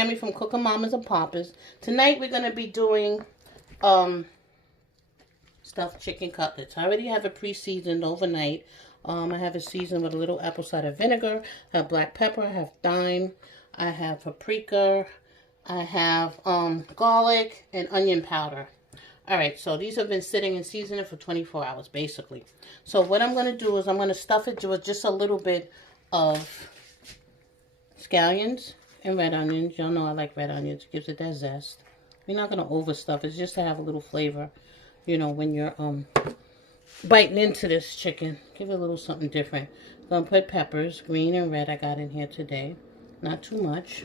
Tammy from Cooking Mamas and Papas. Tonight we're going to be doing um stuffed chicken cutlets. I already have it pre-seasoned overnight. I have it seasoned with a little apple cider vinegar. I have black pepper. I have thyme. I have paprika. I have garlic and onion powder. Alright, so these have been sitting in seasoning for 24 hours, basically. So what I'm going to do is I'm going to stuff it with just a little bit of scallions and red onions. Y'all know I like red onions. It gives it that zest. We're not going to overstuff it. It's just to have a little flavor, you know, when you're biting into this chicken. Give it a little something different. Gonna put peppers, green and red I got in here today. Not too much.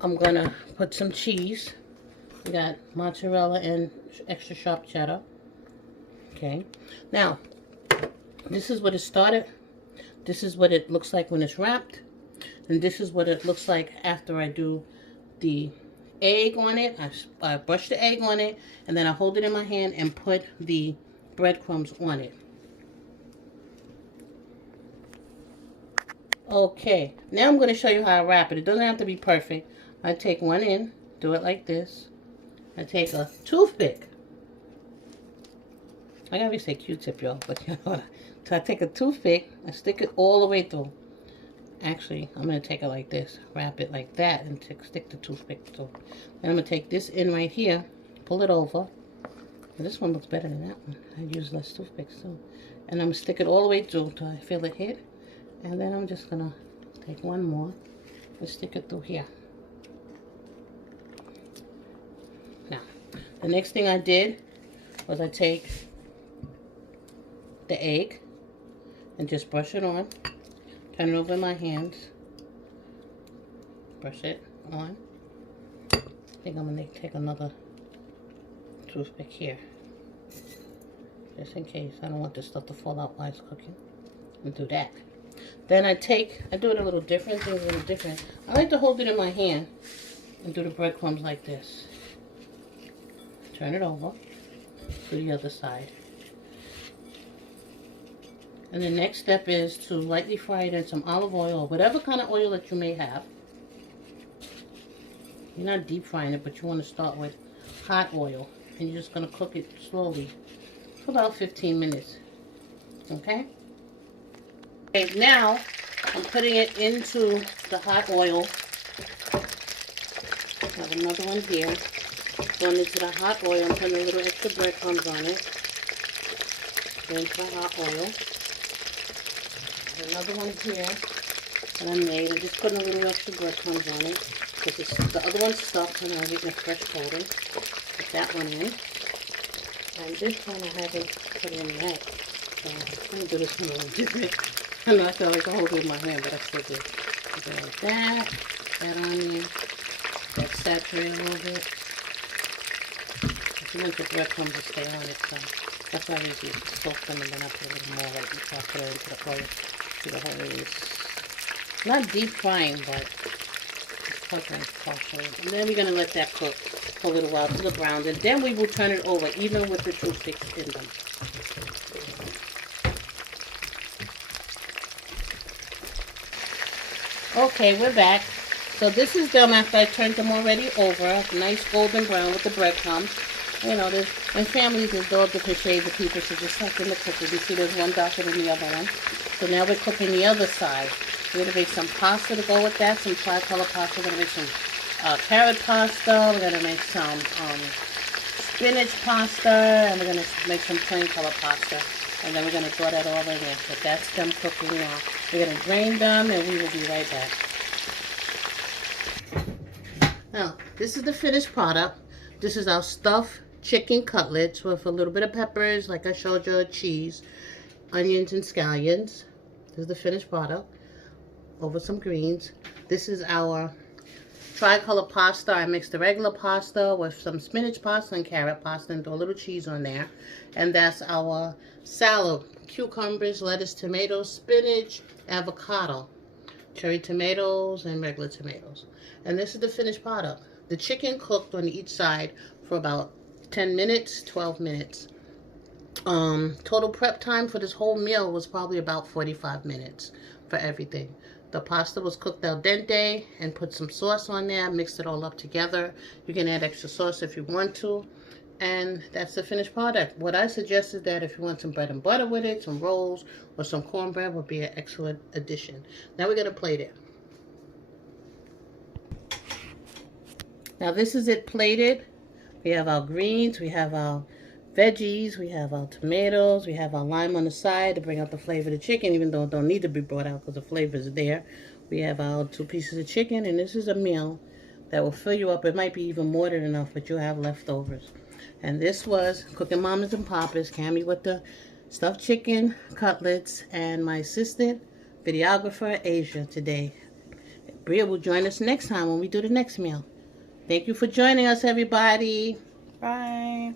I'm going to put some cheese. We got mozzarella and extra sharp cheddar. Okay. Now, this is what it started. This is what it looks like when it's wrapped. And this is what it looks like after I do the egg on it. I brush the egg on it, and then I hold it in my hand and put the breadcrumbs on it. Okay, now I'm going to show you how I wrap it. It doesn't have to be perfect. I take one end, do it like this. I take a toothpick. I gotta say Q-tip, y'all, but you know what? So I take a toothpick and stick it all the way through. Actually, I'm going to take it like this. Wrap it like that and stick the toothpick through. Then I'm going to take this end right here, pull it over. And this one looks better than that one. I use less toothpicks too. And I'm going to stick it all the way through until I feel it hit. And then I'm just going to take one more and stick it through here. Now, the next thing I did was I take the egg and just brush it on. Turn it over in my hands. Brush it on. I think I'm going to take another toothpick here. Just in case. I don't want this stuff to fall out while it's cooking. And do that. Then I do it a little different. Things a little different. I like to hold it in my hand and do the breadcrumbs like this. Turn it over to the other side. And the next step is to lightly fry it in some olive oil or whatever kind of oil that you may have. You're not deep frying it, but you want to start with hot oil. And you're just going to cook it slowly for about 15 minutes. Okay? Okay, now I'm putting it into the hot oil. I have another one here. Going into the hot oil. I'm putting a little extra breadcrumbs on it. Into the hot oil. Another one here that I made. I'm just putting a little extra breadcrumbs on it because the other one's stuffed and I'm getting a fresh coating. Put that one in. And this one I haven't put in yet. So I'm going to do this one a little different. I know I feel like I hold it in my hand, but I still do. Go like that. That onion. That saturate a little bit. You want the breadcrumbs to stay on it, so that's why I usually soak them and then I put a little more right before I put it into the oil. See the whole is not deep frying, but it's covering partially. And then we're going to let that cook for a little while to the brown, and then we will turn it over, even with the toothpicks in them. Okay, we're back. So this is them after I turned them already over. Nice golden brown with the breadcrumbs. You know, my families, there's all different shades of people, so just like in the cooking. You see there's one darker than the other one. So now we're cooking the other side. We're going to make some pasta to go with that, some tricolor pasta. We're going to make some carrot pasta. We're going to make some spinach pasta. And we're going to make some plain color pasta. And then we're going to throw that all in there. But that's them cooking now. We're going to drain them and we will be right back. Now, this is the finished product. This is our stuffed chicken cutlets with a little bit of peppers, like I showed you, cheese, onions, and scallions. This is the finished product over some greens. This is our tricolor pasta. I mixed the regular pasta with some spinach pasta and carrot pasta and threw a little cheese on there. And that's our salad. Cucumbers, lettuce, tomatoes, spinach, avocado, cherry tomatoes, and regular tomatoes. And this is the finished product. The chicken cooked on each side for about 10 minutes, 12 minutes. Total prep time for this whole meal was probably about 45 minutes for everything. The pasta was cooked al dente and put some sauce on there. Mixed it all up together. You can add extra sauce if you want to. And that's the finished product. What I suggest is that if you want some bread and butter with it, some rolls, or some cornbread would be an excellent addition. Now we're going to plate it. Now this is it plated. We have our greens, we have our veggies, we have our tomatoes, we have our lime on the side to bring out the flavor of the chicken, even though it don't need to be brought out because the flavor is there. We have our 2 pieces of chicken, and this is a meal that will fill you up. It might be even more than enough, but you'll have leftovers. And this was Cooking Mamas and Papas, Cammy with the stuffed chicken cutlets, and my assistant videographer, Asia, today. Bria will join us next time when we do the next meal. Thank you for joining us, everybody. Bye.